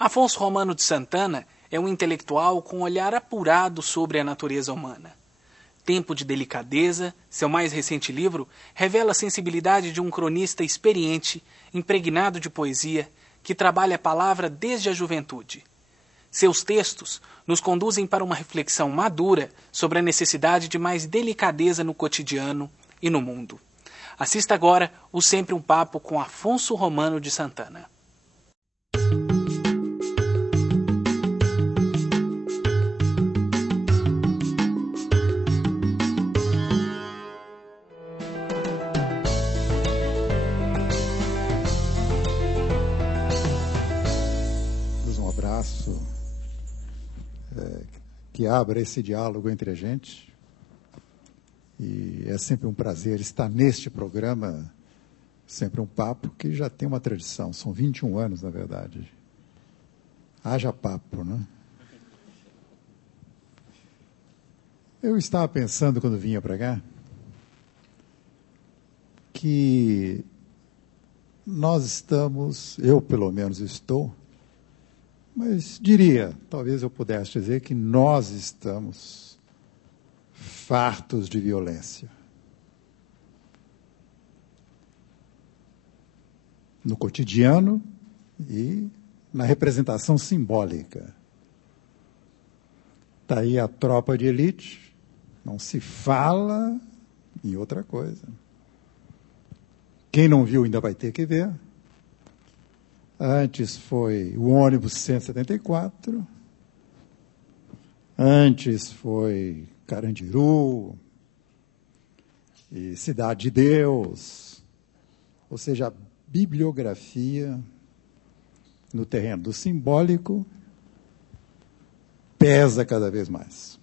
Afonso Romano de Santana é um intelectual com um olhar apurado sobre a natureza humana. Tempo de Delicadeza, seu mais recente livro, revela a sensibilidade de um cronista experiente, impregnado de poesia, que trabalha a palavra desde a juventude. Seus textos nos conduzem para uma reflexão madura sobre a necessidade de mais delicadeza no cotidiano e no mundo. Assista agora o Sempre um Papo com Afonso Romano de Santana. Que abra esse diálogo entre a gente. E é sempre um prazer estar neste programa, Sempre um Papo, que já tem uma tradição. São 21 anos, na verdade. Haja papo, né? Eu estava pensando, quando vinha para cá, que nós estamos, eu pelo menos estou, mas diria, talvez eu pudesse dizer que nós estamos fartos de violência. No cotidiano e na representação simbólica. Está aí a tropa de elite, não se fala em outra coisa. Quem não viu ainda vai ter que ver. Antes foi o ônibus 174, antes foi Carandiru e Cidade de Deus, ou seja, a bibliografia no terreno do simbólico pesa cada vez mais.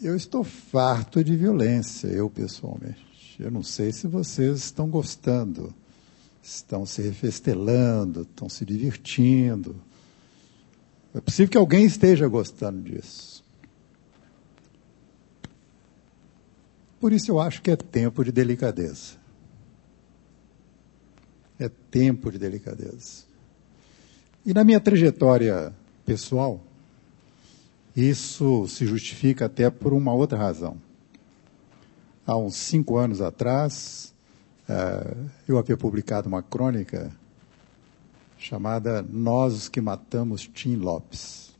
Eu estou farto de violência, eu pessoalmente. Eu não sei se vocês estão gostando, estão se refestelando, estão se divertindo. É possível que alguém esteja gostando disso. Por isso eu acho que é tempo de delicadeza. É tempo de delicadeza. E na minha trajetória pessoal, isso se justifica até por uma outra razão. Há uns 5 anos atrás, eu havia publicado uma crônica chamada Nós os que Matamos Tim Lopes.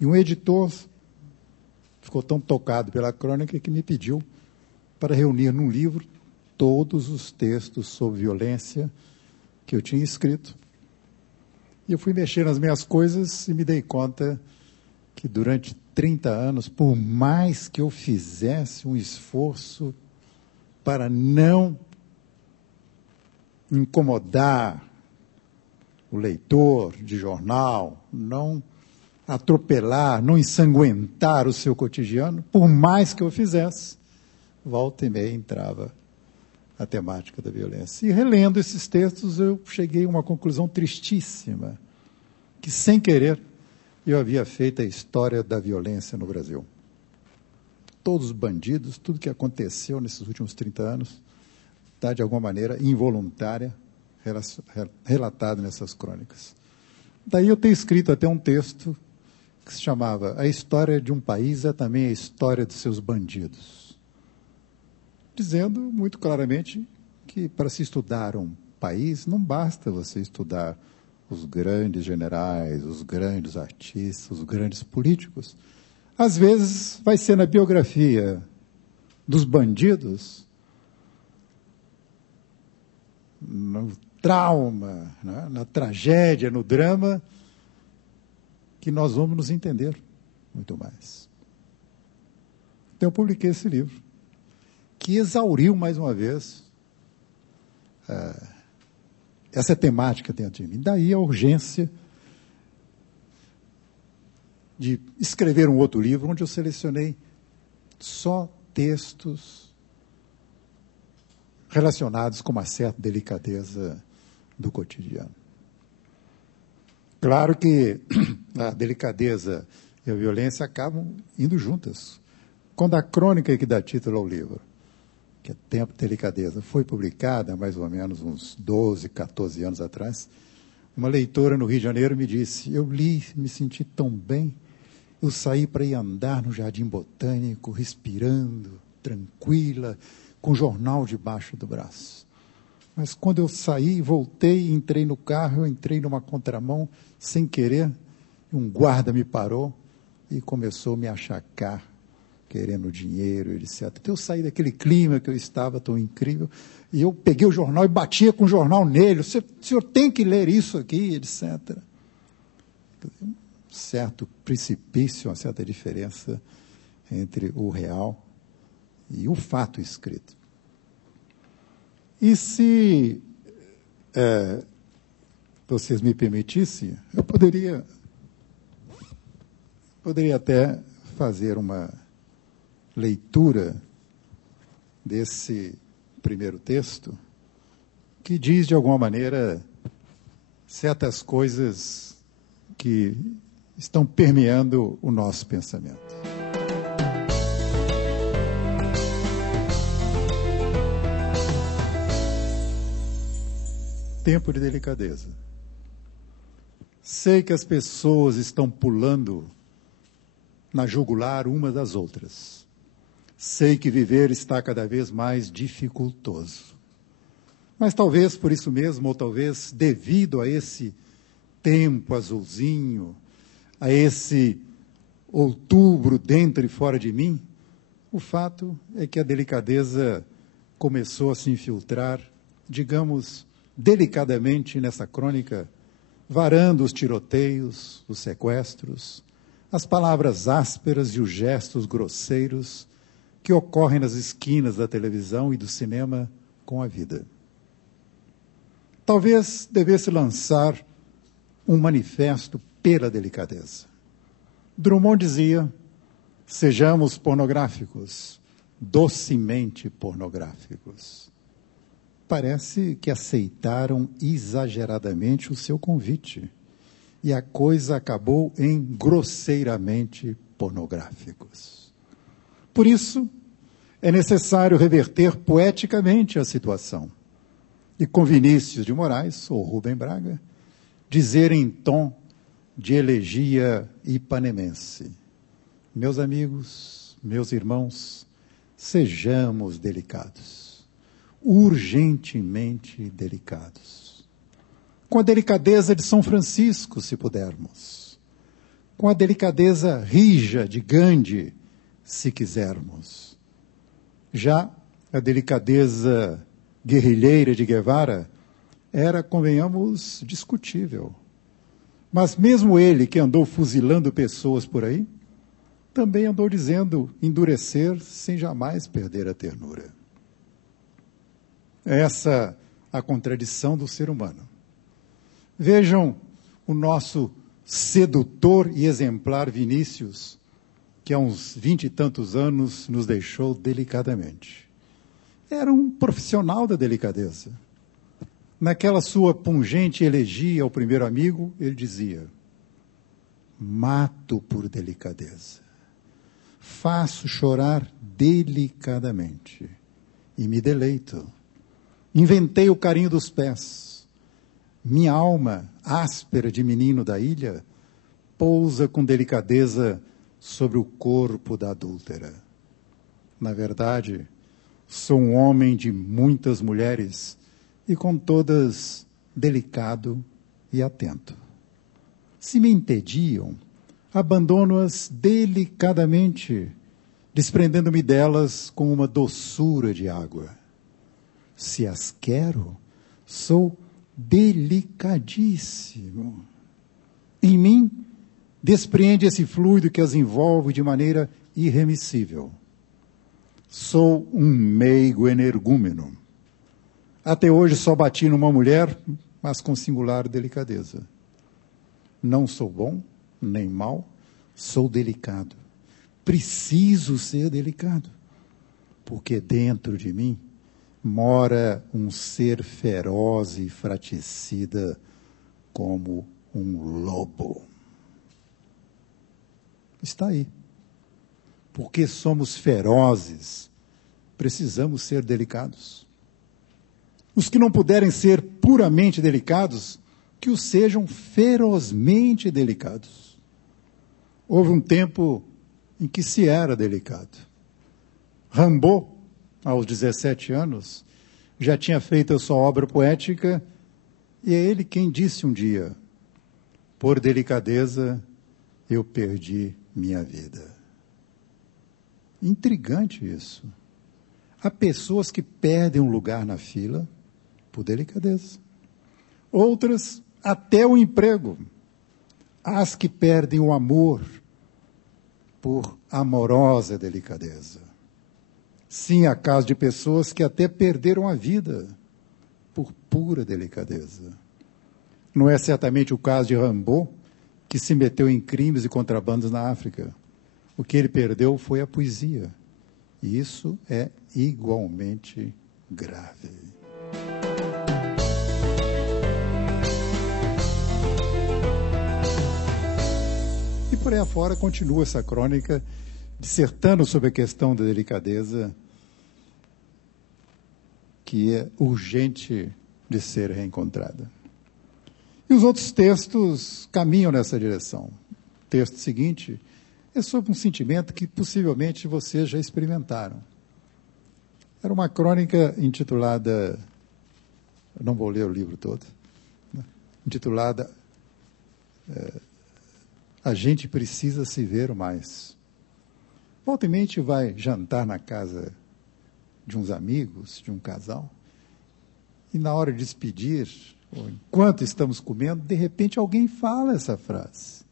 E um editor ficou tão tocado pela crônica que me pediu para reunir num livro todos os textos sobre violência que eu tinha escrito. E eu fui mexer nas minhas coisas e me dei conta que durante 30 anos, por mais que eu fizesse um esforço para não incomodar o leitor de jornal, não atropelar, não ensanguentar o seu cotidiano, por mais que eu fizesse, volta e meia entrava a temática da violência. E relendo esses textos, eu cheguei a uma conclusão tristíssima, que sem querer, eu havia feito a história da violência no Brasil. Todos os bandidos, tudo que aconteceu nesses últimos 30 anos, está, de alguma maneira, involuntária, relatado nessas crônicas. Daí eu tenho escrito até um texto que se chamava A História de um País é também a história de seus bandidos. Dizendo muito claramente que, para se estudar um país, não basta você estudar os grandes generais, os grandes artistas, os grandes políticos. Às vezes vai ser na biografia dos bandidos, no trauma, né, na tragédia, no drama, que nós vamos nos entender muito mais. Então eu publiquei esse livro, que exauriu mais uma vez essa temática dentro de mim. Daí a urgência de escrever um outro livro, onde eu selecionei só textos relacionados com uma certa delicadeza do cotidiano. Claro que a delicadeza e a violência acabam indo juntas. Quando a crônica que dá título ao livro, que é Tempo de Delicadeza, foi publicada há mais ou menos uns 12, 14 anos atrás, uma leitora no Rio de Janeiro me disse, eu li, me senti tão bem, eu saí para ir andar no Jardim Botânico, respirando, tranquila, com o jornal debaixo do braço. Mas quando eu saí, voltei, entrei no carro, eu entrei numa contramão, sem querer, um guarda me parou e começou a me achacar, querendo dinheiro, etc. Então eu saí daquele clima que eu estava tão incrível, e eu peguei o jornal e batia com o jornal nele, o senhor tem que ler isso aqui, etc. Um certo precipício, uma certa diferença entre o real e o fato escrito. E se vocês me permitissem, eu poderia até fazer uma leitura desse primeiro texto, que diz, de alguma maneira, certas coisas que estão permeando o nosso pensamento. Tempo de delicadeza. Sei que as pessoas estão pulando na jugular uma das outras. Sei que viver está cada vez mais dificultoso. Mas talvez por isso mesmo, ou talvez devido a esse tempo azulzinho, a esse outubro dentro e fora de mim, o fato é que a delicadeza começou a se infiltrar, digamos, delicadamente nessa crônica, varando os tiroteios, os sequestros, as palavras ásperas e os gestos grosseiros que ocorrem nas esquinas da televisão e do cinema com a vida. Talvez devesse lançar um manifesto pela delicadeza. Drummond dizia, sejamos pornográficos, docemente pornográficos. Parece que aceitaram exageradamente o seu convite e a coisa acabou em grosseiramente pornográficos. Por isso, é necessário reverter poeticamente a situação e, com Vinícius de Moraes, ou Rubem Braga, dizer em tom de elegia ipanemense, meus amigos, meus irmãos, sejamos delicados, urgentemente delicados, com a delicadeza de São Francisco, se pudermos, com a delicadeza rija de Gandhi, se quisermos. Já a delicadeza guerrilheira de Guevara era, convenhamos, discutível. Mas mesmo ele, que andou fuzilando pessoas por aí, também andou dizendo endurecer sem jamais perder a ternura. É essa a contradição do ser humano. Vejam o nosso sedutor e exemplar Vinícius, que há uns 20 e tantos anos nos deixou delicadamente. Era um profissional da delicadeza. Naquela sua pungente elegia ao primeiro amigo, ele dizia, mato por delicadeza, faço chorar delicadamente e me deleito. Inventei o carinho dos pés. Minha alma, áspera de menino da ilha, pousa com delicadeza sobre o corpo da adúltera. Na verdade, sou um homem de muitas mulheres e com todas delicado e atento. Se me entediam, abandono-as delicadamente, desprendendo-me delas com uma doçura de água. Se as quero, sou delicadíssimo. Em mim, despreende esse fluido que as envolve de maneira irremissível. Sou um meigo energúmeno. Até hoje só bati numa mulher, mas com singular delicadeza. Não sou bom, nem mau, sou delicado. Preciso ser delicado, porque dentro de mim mora um ser feroz e fraticida como um lobo. Está aí. Porque somos ferozes, precisamos ser delicados. Os que não puderem ser puramente delicados, que os sejam ferozmente delicados. Houve um tempo em que se era delicado. Rimbaud, aos 17 anos, já tinha feito a sua obra poética, e é ele quem disse um dia: por delicadeza eu perdi minha vida. Intrigante isso. Há pessoas que perdem um lugar na fila por delicadeza. Outras, até o emprego. As que perdem o amor por amorosa delicadeza. Sim, há casos de pessoas que até perderam a vida por pura delicadeza. Não é certamente o caso de Rimbaud, que se meteu em crimes e contrabandos na África. O que ele perdeu foi a poesia. E isso é igualmente grave. E por aí afora continua essa crônica, dissertando sobre a questão da delicadeza, que é urgente de ser reencontrada. E os outros textos caminham nessa direção. O texto seguinte é sobre um sentimento que possivelmente vocês já experimentaram. Era uma crônica intitulada, não vou ler o livro todo, né? Intitulada A Gente Precisa Se Ver Mais. Volta e mente vai jantar na casa de uns amigos, de um casal, e na hora de despedir, ou enquanto estamos comendo, de repente alguém fala essa frase: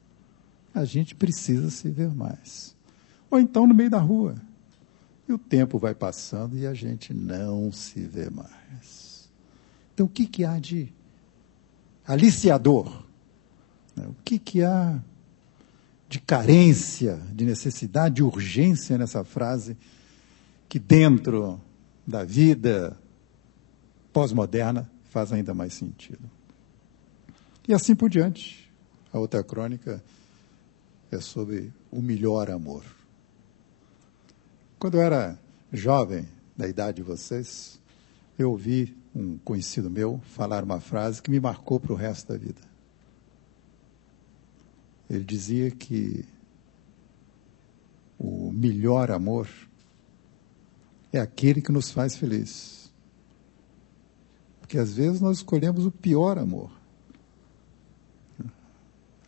a gente precisa se ver mais. Ou então no meio da rua. E o tempo vai passando e a gente não se vê mais. Então, o que há de aliciador? O que há de carência, de necessidade, de urgência nessa frase, que dentro da vida pós-moderna faz ainda mais sentido? E assim por diante. A outra crônica é sobre o melhor amor. Quando eu era jovem, da idade de vocês, eu ouvi um conhecido meu falar uma frase que me marcou para o resto da vida. Ele dizia que o melhor amor é aquele que nos faz felizes. Porque às vezes nós escolhemos o pior amor.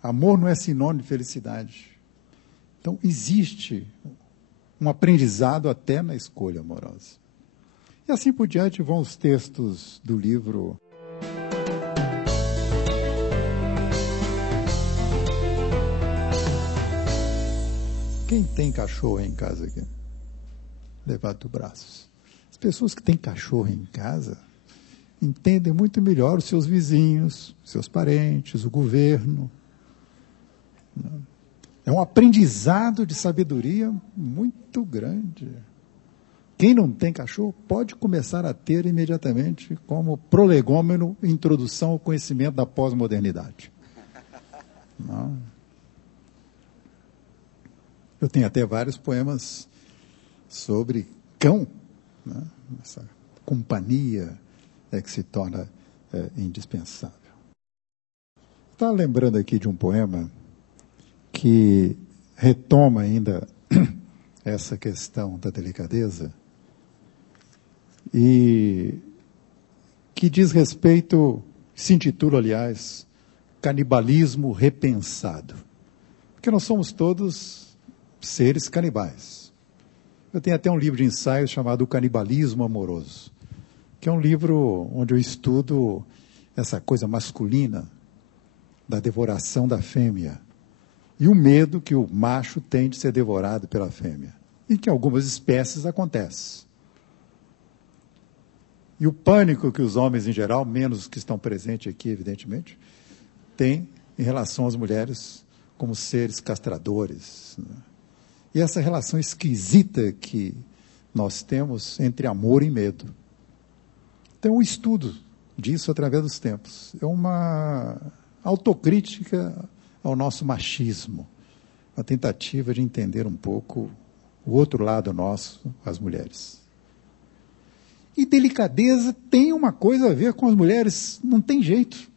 Amor não é sinônimo de felicidade. Então, existe um aprendizado até na escolha amorosa. E assim por diante vão os textos do livro. Quem tem cachorro em casa aqui? Levanta os braços. As pessoas que têm cachorro em casa entendem muito melhor os seus vizinhos, seus parentes, o governo. É um aprendizado de sabedoria muito grande. Quem não tem cachorro pode começar a ter imediatamente como prolegômeno, introdução ao conhecimento da pós-modernidade. Não. Eu tenho até vários poemas sobre cão, né? Essa companhia que se torna indispensável. Estava lembrando aqui de um poema que retoma ainda essa questão da delicadeza e que diz respeito, se intitula, aliás, Canibalismo Repensado. Porque nós somos todos seres canibais. Eu tenho até um livro de ensaios chamado O Canibalismo Amoroso, que é um livro onde eu estudo essa coisa masculina da devoração da fêmea e o medo que o macho tem de ser devorado pela fêmea, e que em algumas espécies acontece. E o pânico que os homens, em geral, menos os que estão presentes aqui, evidentemente, têm em relação às mulheres como seres castradores, né? E essa relação esquisita que nós temos entre amor e medo. Então, o estudo disso através dos tempos é uma autocrítica ao nosso machismo, uma tentativa de entender um pouco o outro lado nosso, as mulheres. E delicadeza tem uma coisa a ver com as mulheres, não tem jeito.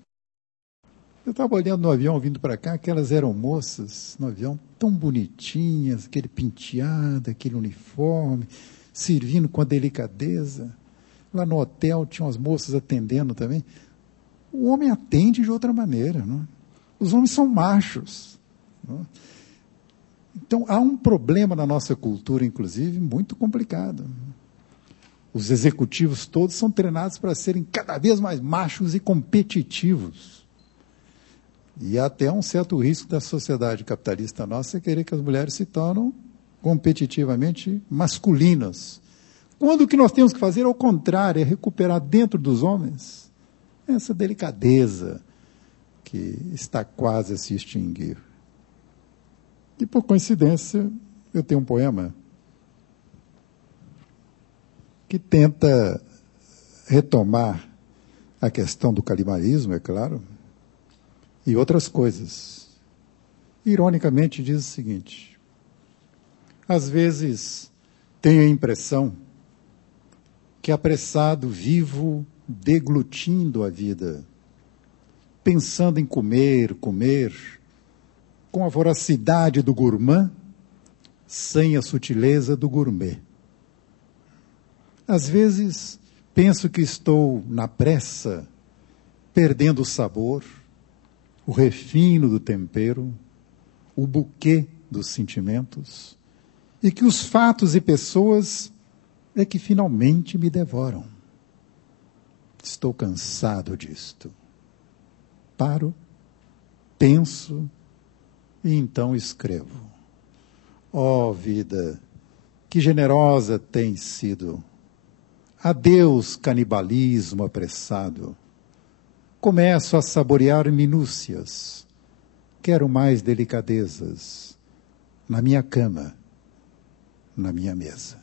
Eu estava olhando no avião, vindo para cá, aquelas eram moças no avião, tão bonitinhas, aquele penteado, aquele uniforme, servindo com a delicadeza. Lá no hotel tinham as moças atendendo também. O homem atende de outra maneira. Não é? Os homens são machos. Não é? Então, há um problema na nossa cultura, inclusive, muito complicado. Os executivos todos são treinados para serem cada vez mais machos e competitivos. E há até um certo risco da sociedade capitalista nossa querer que as mulheres se tornem competitivamente masculinas. Quando o que nós temos que fazer, ao contrário, é recuperar dentro dos homens essa delicadeza que está quase a se extinguir. E, por coincidência, eu tenho um poema que tenta retomar a questão do calimarismo, é claro, e outras coisas. Ironicamente, diz o seguinte: às vezes tenho a impressão que apressado vivo deglutindo a vida, pensando em comer, com a voracidade do gourmand, sem a sutileza do gourmet. Às vezes penso que estou na pressa, perdendo o sabor, o refino do tempero, o buquê dos sentimentos, e que os fatos e pessoas é que finalmente me devoram. Estou cansado disto. Paro, penso e então escrevo. Ó vida, que generosa tem sido. Adeus, canibalismo apressado. Começo a saborear minúcias. Quero mais delicadezas. Na minha cama, na minha mesa.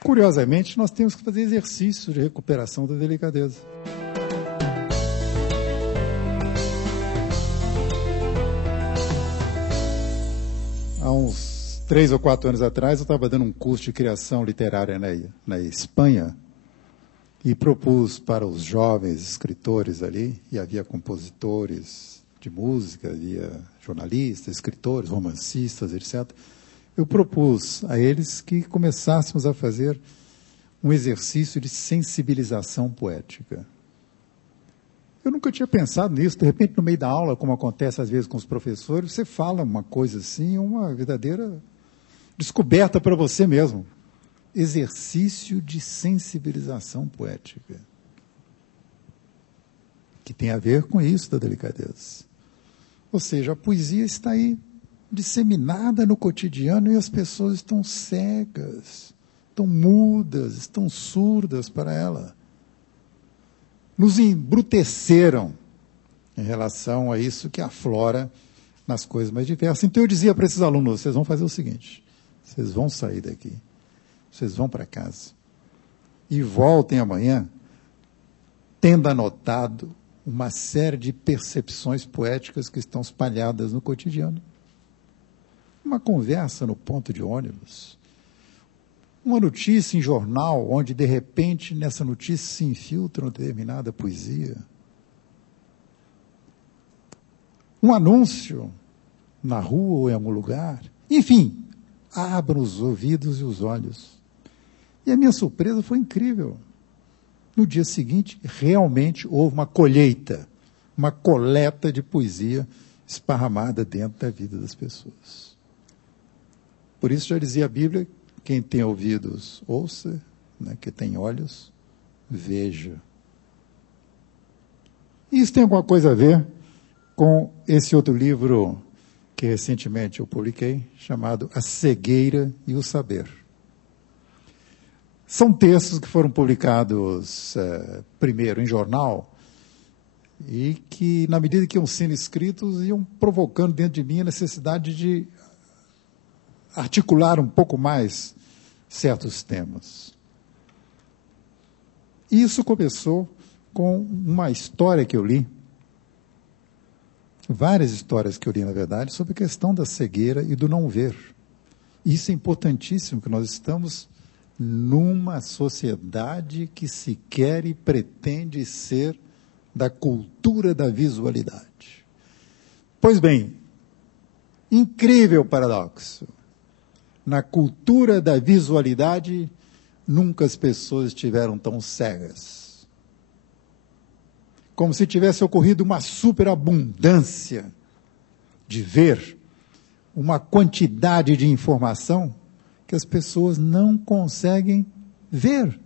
Curiosamente, nós temos que fazer exercício de recuperação da delicadeza. Há uns 3 ou 4 anos atrás, eu estava dando um curso de criação literária na Espanha e propus para os jovens escritores ali, e havia compositores de música, havia jornalistas, escritores, romancistas, etc., eu propus a eles que começássemos a fazer um exercício de sensibilização poética. Eu nunca tinha pensado nisso. De repente, no meio da aula, como acontece às vezes com os professores, você fala uma coisa assim, uma verdadeira descoberta para você mesmo. Exercício de sensibilização poética. Que tem a ver com isso da delicadeza. Ou seja, a poesia está aí disseminada no cotidiano e as pessoas estão cegas, estão mudas, estão surdas para ela. Nos embruteceram em relação a isso que aflora nas coisas mais diversas. Então eu dizia para esses alunos, vocês vão fazer o seguinte, vocês vão sair daqui, vocês vão para casa e voltem amanhã tendo anotado uma série de percepções poéticas que estão espalhadas no cotidiano. Uma conversa no ponto de ônibus, uma notícia em jornal, onde, de repente, nessa notícia se infiltra uma determinada poesia. Um anúncio na rua ou em algum lugar. Enfim, abram os ouvidos e os olhos. E a minha surpresa foi incrível. No dia seguinte, realmente houve uma colheita, uma coleta de poesia esparramada dentro da vida das pessoas. Por isso já dizia a Bíblia, quem tem ouvidos, ouça, né, quem tem olhos, veja. Isso tem alguma coisa a ver com esse outro livro que recentemente eu publiquei, chamado A Cegueira e o Saber. São textos que foram publicados primeiro em jornal e que, na medida que iam sendo escritos, iam provocando dentro de mim a necessidade de articular um pouco mais certos temas. Isso começou com uma história que eu li, várias histórias que eu li, na verdade, sobre a questão da cegueira e do não ver. Isso é importantíssimo, que nós estamos numa sociedade que se quer e pretende ser da cultura da visualidade. Pois bem, incrível paradoxo. Na cultura da visualidade, nunca as pessoas estiveram tão cegas. Como se tivesse ocorrido uma superabundância de ver, uma quantidade de informação que as pessoas não conseguem ver,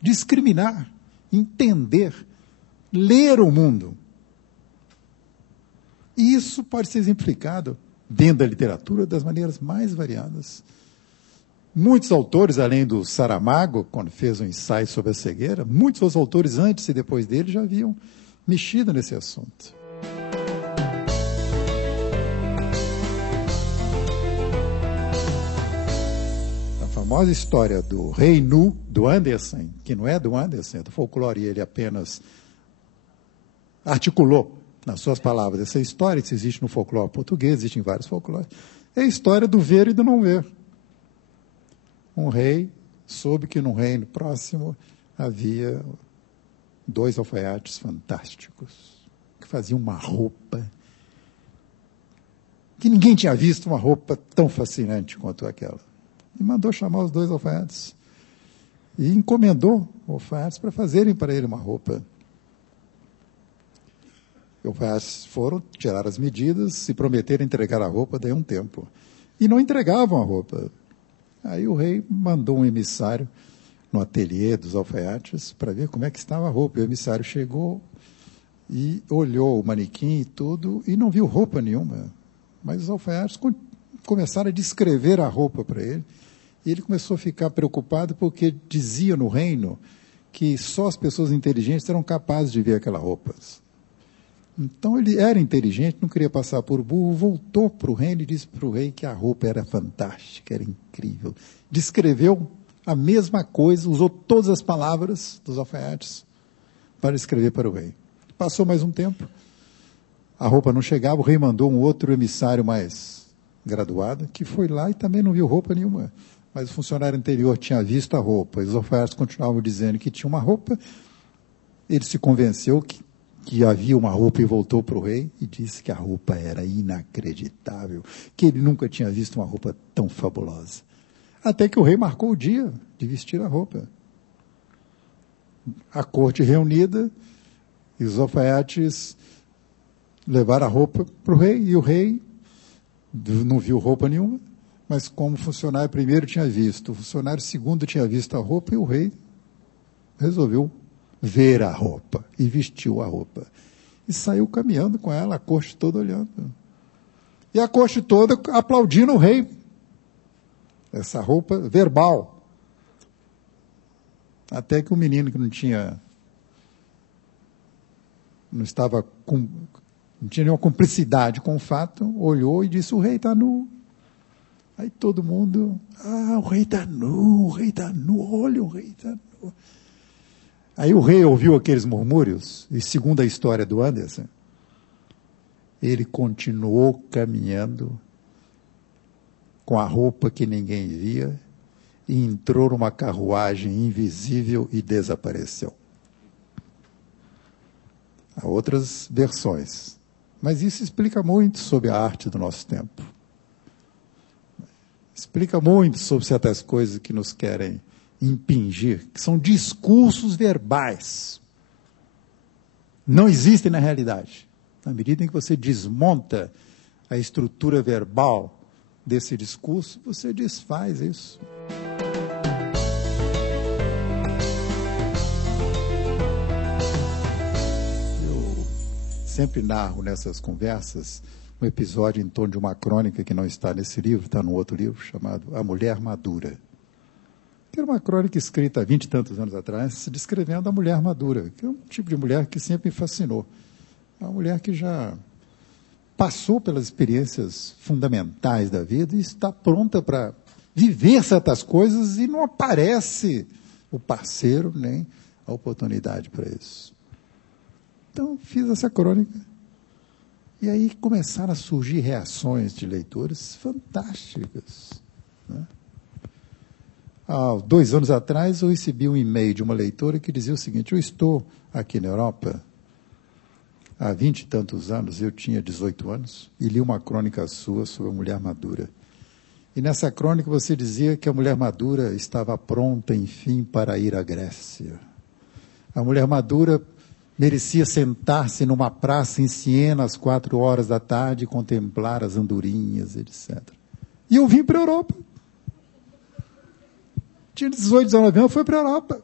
discriminar, entender, ler o mundo. E isso pode ser exemplificado dentro da literatura das maneiras mais variadas. Muitos autores, além do Saramago, quando fez um ensaio sobre a cegueira, muitos outros autores antes e depois dele já haviam mexido nesse assunto. A famosa história do Rei Nu, do Andersen, que não é do Andersen, é do folclore, e ele apenas articulou nas suas palavras essa história, que existe no folclore português, existe em vários folclores, é a história do ver e do não ver. Um rei soube que no reino próximo havia 2 alfaiates fantásticos, que faziam uma roupa, que ninguém tinha visto uma roupa tão fascinante quanto aquela. E mandou chamar os 2 alfaiates, e encomendou alfaiates para fazerem para ele uma roupa. Os alfaiates foram, tirar as medidas, se prometeram entregar a roupa daí a um tempo. E não entregavam a roupa. Aí o rei mandou um emissário no ateliê dos alfaiates para ver como é que estava a roupa. E o emissário chegou e olhou o manequim e tudo e não viu roupa nenhuma. Mas os alfaiates começaram a descrever a roupa para ele. E ele começou a ficar preocupado porque dizia no reino que só as pessoas inteligentes eram capazes de ver aquela roupa. Então ele era inteligente, não queria passar por burro, voltou para o reino e disse para o rei que a roupa era fantástica, era incrível. Descreveu a mesma coisa, usou todas as palavras dos alfaiates para escrever para o rei. Passou mais um tempo, a roupa não chegava, o rei mandou um outro emissário mais graduado, que foi lá e também não viu roupa nenhuma. Mas o funcionário anterior tinha visto a roupa, e os alfaiates continuavam dizendo que tinha uma roupa. Ele se convenceu que havia uma roupa e voltou para o rei e disse que a roupa era inacreditável, que ele nunca tinha visto uma roupa tão fabulosa. Até que o rei marcou o dia de vestir a roupa. A corte reunida, e os alfaiates levaram a roupa para o rei, e o rei não viu roupa nenhuma, mas como o funcionário primeiro tinha visto, o funcionário segundo tinha visto a roupa, e o rei resolveu ver a roupa, e vestiu a roupa. E saiu caminhando com ela, a corte toda olhando. E a corte toda aplaudindo o rei. Essa roupa verbal. Até que o menino que não tinha nenhuma cumplicidade com o fato, olhou e disse, o rei está nu. Aí todo mundo, o rei está nu, olha, o rei está nu. Aí o rei ouviu aqueles murmúrios, e segundo a história do Andersen, ele continuou caminhando com a roupa que ninguém via e entrou numa carruagem invisível e desapareceu. Há outras versões, mas isso explica muito sobre a arte do nosso tempo. Explica muito sobre certas coisas que nos querem impingir, que são discursos verbais. Não existem na realidade. Na medida em que você desmonta a estrutura verbal desse discurso, você desfaz isso. Eu sempre narro nessas conversas um episódio em torno de uma crônica que não está nesse livro, está num outro livro, chamado A Mulher Madura. Que era uma crônica escrita há 20 e tantos anos atrás, descrevendo a mulher madura, que é um tipo de mulher que sempre me fascinou. É uma mulher que já passou pelas experiências fundamentais da vida e está pronta para viver certas coisas e não aparece o parceiro nem a oportunidade para isso. Então, fiz essa crônica. E aí começaram a surgir reações de leitores fantásticas, né? Há 2 anos atrás, eu recebi um e-mail de uma leitora que dizia o seguinte: eu estou aqui na Europa há 20 e tantos anos, eu tinha 18 anos, e li uma crônica sua sobre a mulher madura. E nessa crônica você dizia que a mulher madura estava pronta, enfim, para ir à Grécia. A mulher madura merecia sentar-se numa praça em Siena às 4 horas da tarde e contemplar as andorinhas, etc. E eu vim para a Europa. Tinha 18, 19 anos, foi para a Europa.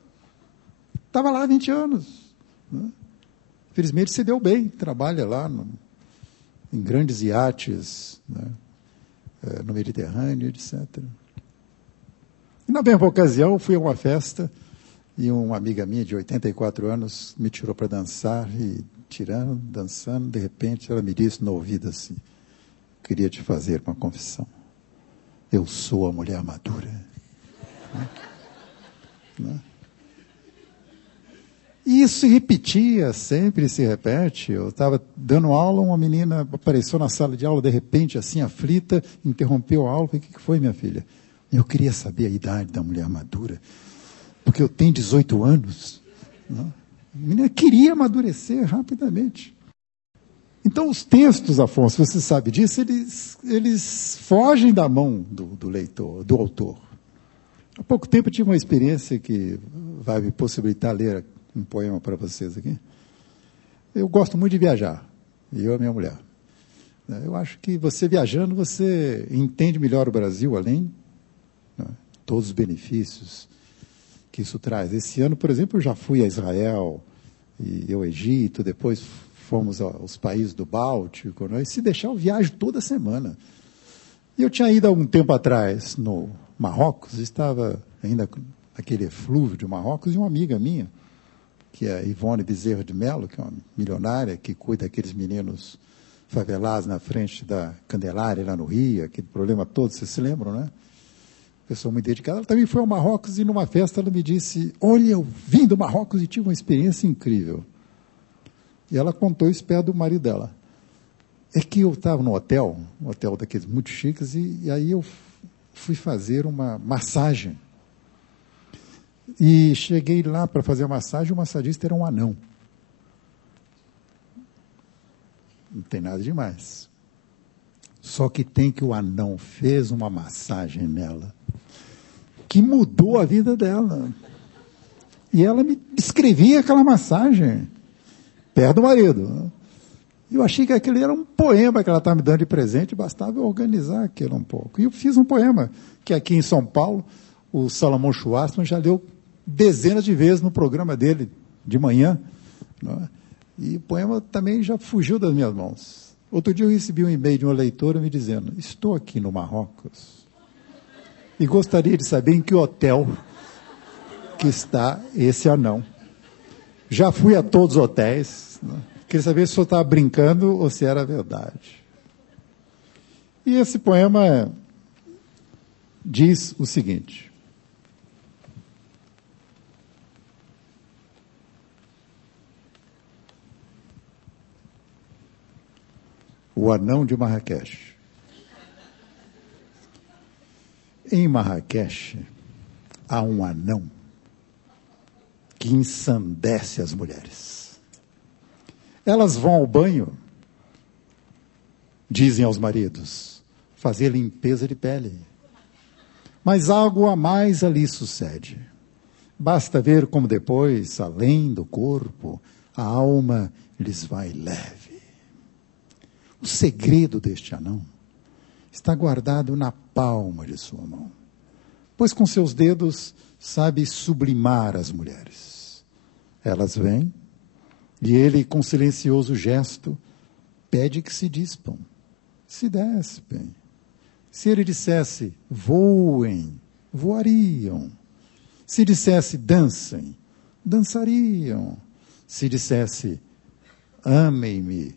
Estava lá há 20 anos. Né? Felizmente se deu bem, trabalha lá em grandes iates, né? No Mediterrâneo, etc. E na mesma ocasião, fui a uma festa e uma amiga minha de 84 anos me tirou para dançar e tirando, dançando, de repente ela me disse no ouvido assim: queria te fazer uma confissão. Eu sou a mulher madura. Né? E isso se repetia, sempre se repete. Eu estava dando aula, uma menina apareceu na sala de aula, de repente, assim, aflita, interrompeu a aula. Falei: o que foi, minha filha? Eu queria saber a idade da mulher madura, porque eu tenho 18 anos. Né? A menina queria amadurecer rapidamente. Então, os textos, Afonso, você sabe disso, eles fogem da mão do leitor, do autor. Há pouco tempo eu tive uma experiência que vai me possibilitar ler um poema para vocês aqui. Eu gosto muito de viajar, eu e a minha mulher. Eu acho que você viajando, você entende melhor o Brasil, além de todos os benefícios que isso traz. Esse ano, por exemplo, eu já fui a Israel e ao Egito, depois fomos aos países do Báltico, né? E se deixar, eu viajo toda semana. E eu tinha ido há algum tempo atrás no Marrocos, estava ainda aquele eflúvio de Marrocos, e uma amiga minha, que é a Ivone Bezerra de Mello, que é uma milionária, que cuida daqueles meninos favelados na frente da Candelária, lá no Rio, aquele problema todo, vocês se lembram, né? Pessoa muito dedicada. Ela também foi ao Marrocos e numa festa ela me disse: olha, eu vim do Marrocos e tive uma experiência incrível. E ela contou isso perto do marido dela. É que eu estava no hotel, um hotel daqueles muito chiques, e aí eu fui fazer uma massagem. E cheguei lá para fazer a massagem, o massagista era um anão. Não tem nada demais. Só que tem que o anão fez uma massagem nela, que mudou a vida dela. E ela me descrevia aquela massagem, perto do marido. Eu achei que aquele era um poema que ela estava me dando de presente, bastava eu organizar aquilo um pouco. E eu fiz um poema, que aqui em São Paulo, o Salomão Schwartzman já leu dezenas de vezes no programa dele, de manhã. Né? E o poema também já fugiu das minhas mãos. Outro dia eu recebi um e-mail de uma leitora me dizendo: estou aqui no Marrocos e gostaria de saber em que hotel que está esse anão. Já fui a todos os hotéis, né? Queria saber se o senhor estava brincando ou se era verdade. E esse poema diz o seguinte: o anão de Marrakech. Em Marrakech há um anão que ensandece as mulheres. Elas vão ao banho, dizem aos maridos, fazer limpeza de pele. Mas algo a mais ali sucede. Basta ver como depois, além do corpo, a alma lhes vai leve. O segredo deste anão está guardado na palma de sua mão, pois com seus dedos sabe sublimar as mulheres. Elas vêm, e ele, com silencioso gesto, pede que se dispam, se despem. Se ele dissesse, voem, voariam. Se dissesse, dancem, dançariam. Se dissesse, amem-me,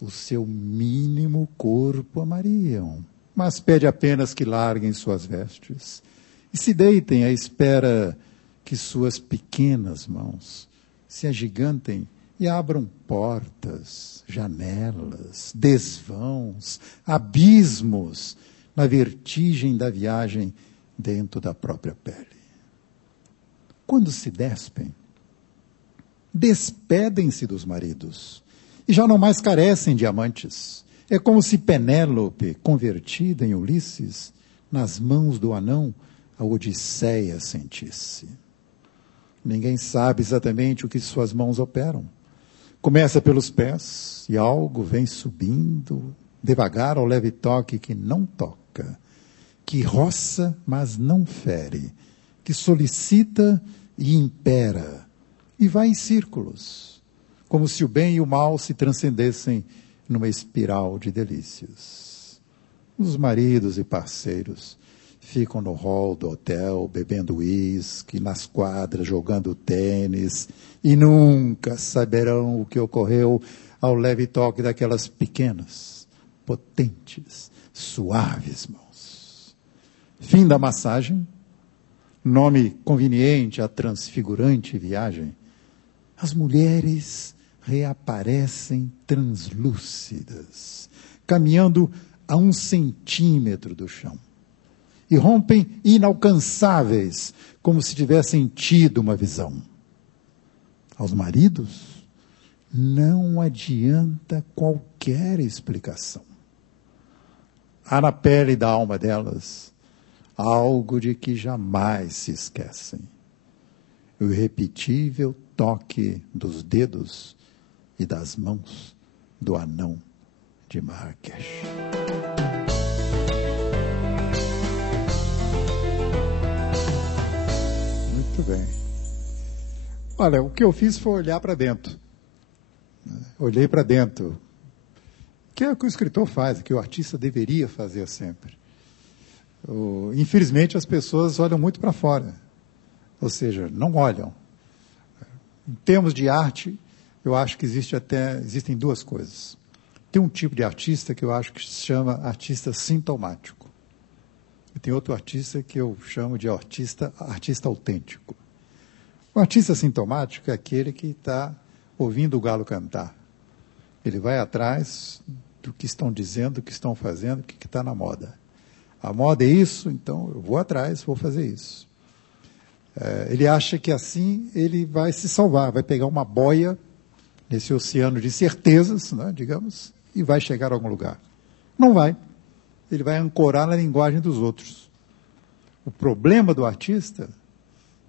o seu mínimo corpo amariam. Mas pede apenas que larguem suas vestes e se deitem à espera que suas pequenas mãos se agigantem e abram portas, janelas, desvãos, abismos na vertigem da viagem dentro da própria pele. Quando se despem, despedem-se dos maridos e já não mais carecem de amantes. É como se Penélope, convertida em Ulisses, nas mãos do anão, a Odisseia sentisse. Ninguém sabe exatamente o que suas mãos operam. Começa pelos pés e algo vem subindo, devagar ao leve toque que não toca, que roça, mas não fere, que solicita e impera, e vai em círculos, como se o bem e o mal se transcendessem numa espiral de delícias. Os maridos e parceiros ficam no hall do hotel, bebendo uísque, nas quadras, jogando tênis, e nunca saberão o que ocorreu ao leve toque daquelas pequenas, potentes, suaves mãos. Fim da massagem, nome conveniente à transfigurante viagem. As mulheres reaparecem translúcidas, caminhando a 1 centímetro do chão. E rompem inalcançáveis, como se tivessem tido uma visão. Aos maridos, não adianta qualquer explicação. Há na pele da alma delas algo de que jamais se esquecem. O irrepetível toque dos dedos e das mãos do anão de Marrakech. Muito bem. Olha, o que eu fiz foi olhar para dentro. Olhei para dentro. Que é o que o escritor faz, que o artista deveria fazer sempre. Infelizmente, as pessoas olham muito para fora. Ou seja, não olham. Em termos de arte, eu acho que existem 2 coisas. Tem um tipo de artista que eu acho que se chama artista sintomático. E tem outro artista que eu chamo de artista autêntico. O artista sintomático é aquele que está ouvindo o galo cantar. Ele vai atrás do que estão dizendo, do que estão fazendo, do que está na moda. A moda é isso, então eu vou atrás, vou fazer isso. Ele acha que assim ele vai se salvar, vai pegar uma boia nesse oceano de certezas, né, digamos, e vai chegar a algum lugar. Não vai. Ele vai ancorar na linguagem dos outros. O problema do artista,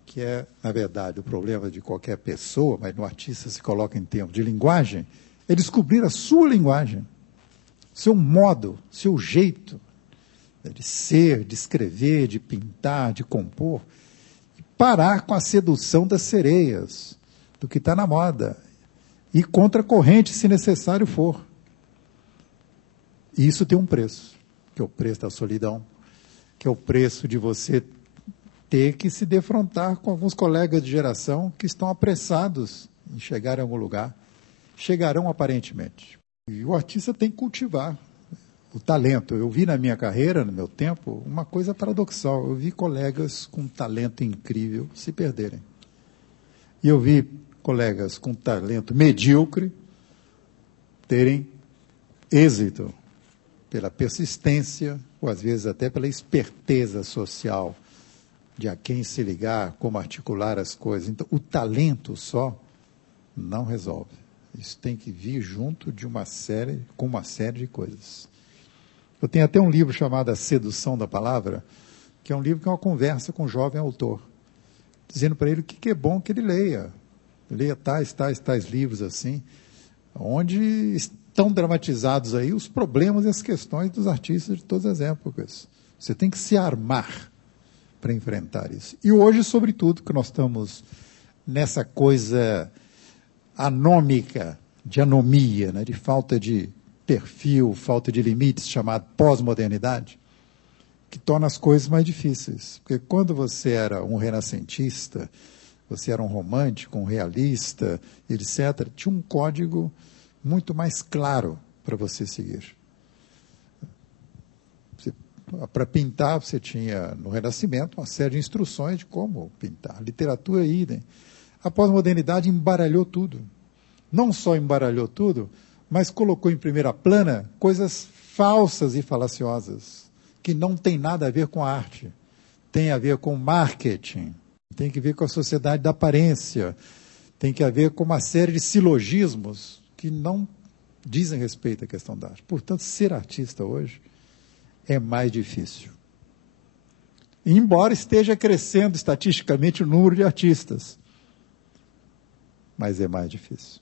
que é, na verdade, o problema de qualquer pessoa, mas no artista se coloca em termos de linguagem, é descobrir a sua linguagem, seu modo, seu jeito de ser, de escrever, de pintar, de compor, e parar com a sedução das sereias, do que está na moda, e contra a corrente, se necessário for. E isso tem um preço, que é o preço da solidão, que é o preço de você ter que se defrontar com alguns colegas de geração que estão apressados em chegar em algum lugar. Chegarão aparentemente. E o artista tem que cultivar o talento. Eu vi na minha carreira, no meu tempo, uma coisa paradoxal. Eu vi colegas com talento incrível se perderem. E eu vi colegas com talento medíocre terem êxito pela persistência, ou às vezes até pela esperteza social de a quem se ligar, como articular as coisas. Então, o talento só não resolve. Isso tem que vir junto de com uma série de coisas. Eu tenho até um livro chamado A Sedução da Palavra, que é um livro que é uma conversa com um jovem autor, dizendo para ele o que é bom que ele leia. Leia tais livros assim, onde estão dramatizados aí os problemas e as questões dos artistas de todas as épocas. Você tem que se armar para enfrentar isso. E hoje, sobretudo, que nós estamos nessa coisa anômica, de anomia, né, de falta de perfil, falta de limites, chamado pós-modernidade, que torna as coisas mais difíceis. Porque quando você era um renascentista, você era um romântico, um realista, etc., tinha um código muito mais claro para você seguir. Para pintar, você tinha, no Renascimento, uma série de instruções de como pintar. Literatura, idem. A pós-modernidade embaralhou tudo. não só embaralhou tudo, mas colocou em primeira plana coisas falsas e falaciosas, que não tem nada a ver com a arte, tem a ver com marketing, tem que ver com a sociedade da aparência, tem que ver com uma série de silogismos que não dizem respeito à questão da arte. Portanto, ser artista hoje é mais difícil. Embora esteja crescendo estatisticamente o número de artistas, mas é mais difícil.